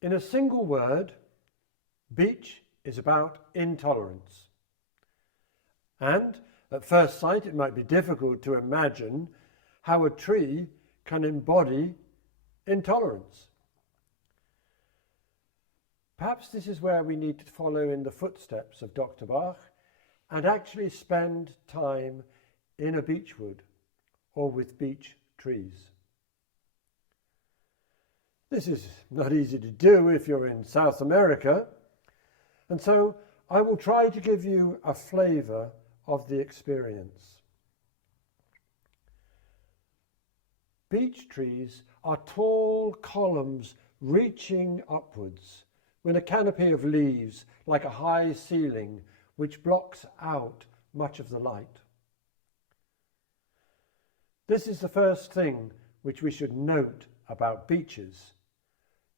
In a single word, beech is about intolerance. And at first sight, it might be difficult to imagine how a tree can embody intolerance. Perhaps this is where we need to follow in the footsteps of Dr. Bach and actually spend time in a beech wood or with beech trees. This is not easy to do if you're in South America, and so I will try to give you a flavour of the experience. Beech trees are tall columns reaching upwards, with a canopy of leaves like a high ceiling which blocks out much of the light. This is the first thing which we should note about beeches.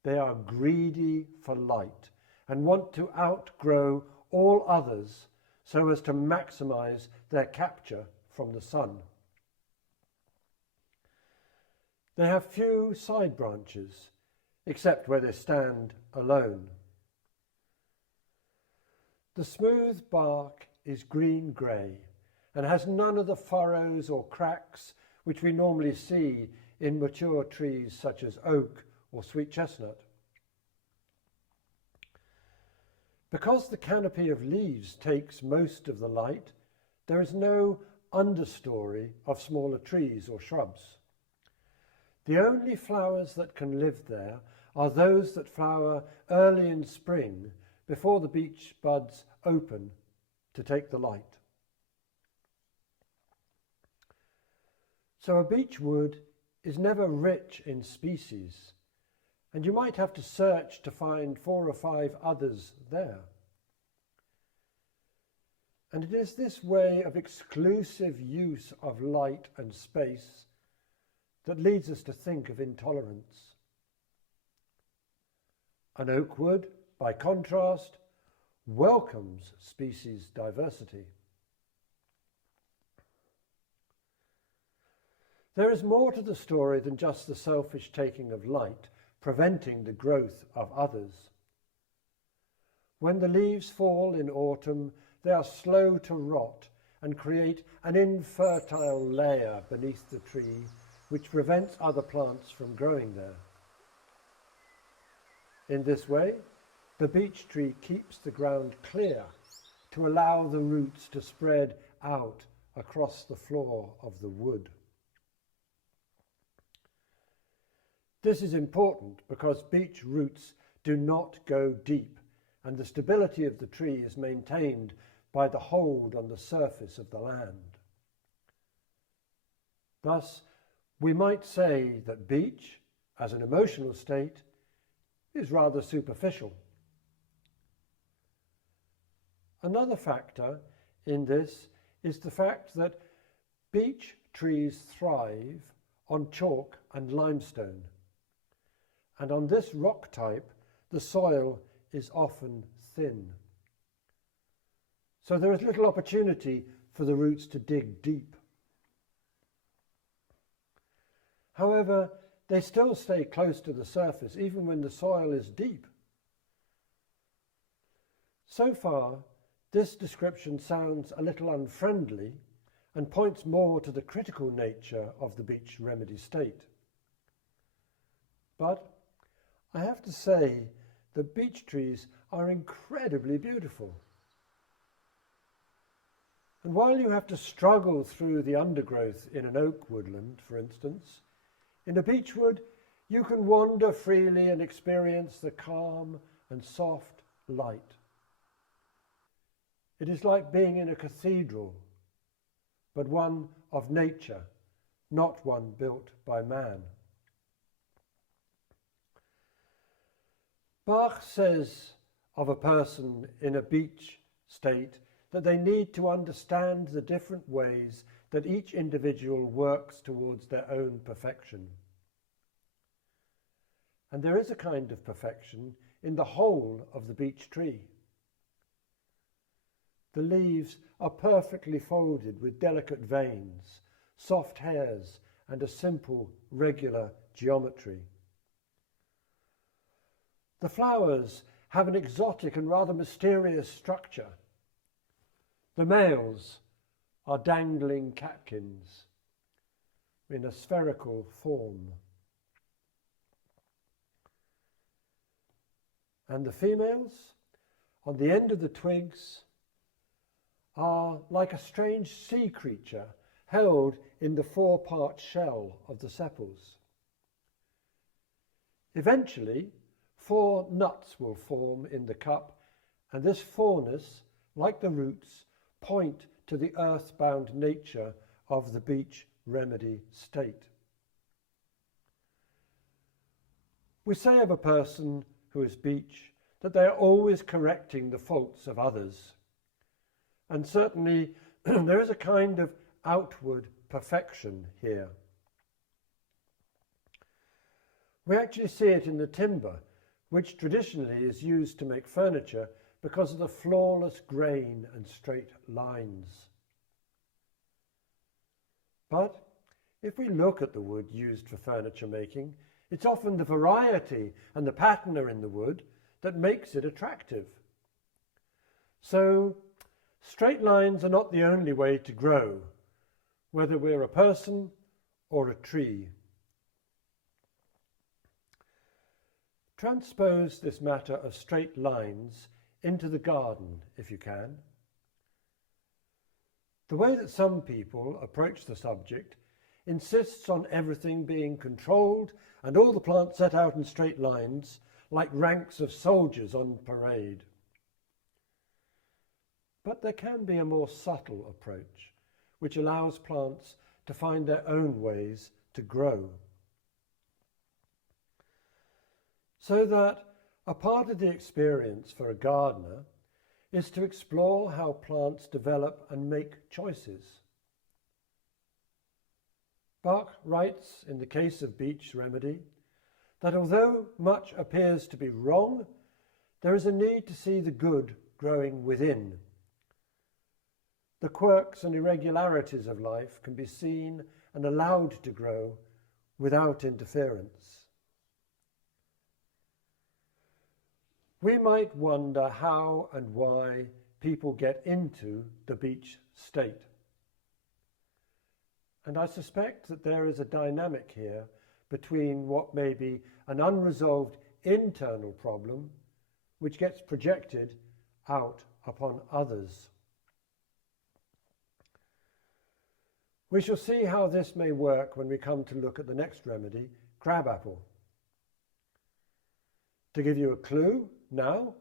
They are greedy for light and want to outgrow all others so as to maximize their capture from the sun. They have few side branches, except where they stand alone. The smooth bark is green-grey and has none of the furrows or cracks which we normally see in mature trees such as oak or sweet chestnut. Because the canopy of leaves takes most of the light, there is no understory of smaller trees or shrubs. The only flowers that can live there are those that flower early in spring before the beech buds open to take the light. So a beech wood is never rich in species, and you might have to search to find 4 or 5 others there. And it is this way of exclusive use of light and space that leads us to think of intolerance. An oak wood, by contrast, welcomes species diversity. There is more to the story than just the selfish taking of light, preventing the growth of others. When the leaves fall in autumn, they are slow to rot and create an infertile layer beneath the tree which prevents other plants from growing there. In this way, the beech tree keeps the ground clear to allow the roots to spread out across the floor of the wood. This is important because beech roots do not go deep, and the stability of the tree is maintained by the hold on the surface of the land. Thus, we might say that beech, as an emotional state, is rather superficial. Another factor in this is the fact that beech trees thrive on chalk and limestone, and on this rock type the soil is often thin. So there is little opportunity for the roots to dig deep. However, they still stay close to the surface even when the soil is deep. So far, this description sounds a little unfriendly and points more to the critical nature of the beech remedy state. But I have to say that beech trees are incredibly beautiful. And while you have to struggle through the undergrowth in an oak woodland, for instance, in a beech wood you can wander freely and experience the calm and soft light. It is like being in a cathedral, but one of nature, not one built by man. Bach says of a person in a beech state that they need to understand the different ways that each individual works towards their own perfection. And there is a kind of perfection in the whole of the beech tree. The leaves are perfectly folded with delicate veins, soft hairs, and a simple, regular geometry. The flowers have an exotic and rather mysterious structure. The males are dangling catkins in a spherical form. And the females, on the end of the twigs, are like a strange sea creature held in the four-part shell of the sepals. Eventually, 4 nuts will form in the cup, and this fourness, like the roots, point to the earthbound nature of the beech remedy state. We say of a person who is beech that they are always correcting the faults of others. And certainly there is a kind of outward perfection here. We actually see it in the timber, which traditionally is used to make furniture because of the flawless grain and straight lines. But if we look at the wood used for furniture making, it's often the variety and the pattern in the wood that makes it attractive. So straight lines are not the only way to grow, whether we're a person or a tree. Transpose this matter of straight lines into the garden, if you can. The way that some people approach the subject insists on everything being controlled and all the plants set out in straight lines like ranks of soldiers on parade. But there can be a more subtle approach, which allows plants to find their own ways to grow. So that a part of the experience for a gardener is to explore how plants develop and make choices. Bach writes, in the case of beech remedy, that although much appears to be wrong, there is a need to see the good growing within. The quirks and irregularities of life can be seen and allowed to grow without interference. We might wonder how and why people get into the beech state. And I suspect that there is a dynamic here between what may be an unresolved internal problem which gets projected out upon others. We shall see how this may work when we come to look at the next remedy, crabapple. To give you a clue now,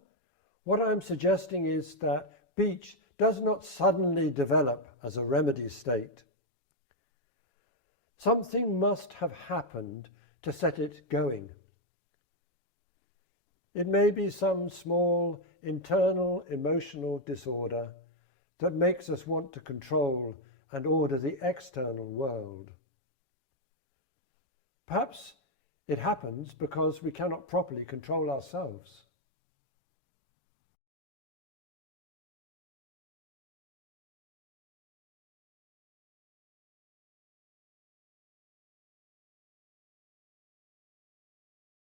what I'm suggesting is that beech does not suddenly develop as a remedy state. Something must have happened to set it going. It may be some small internal emotional disorder that makes us want to control and order the external world. Perhaps it happens because we cannot properly control ourselves.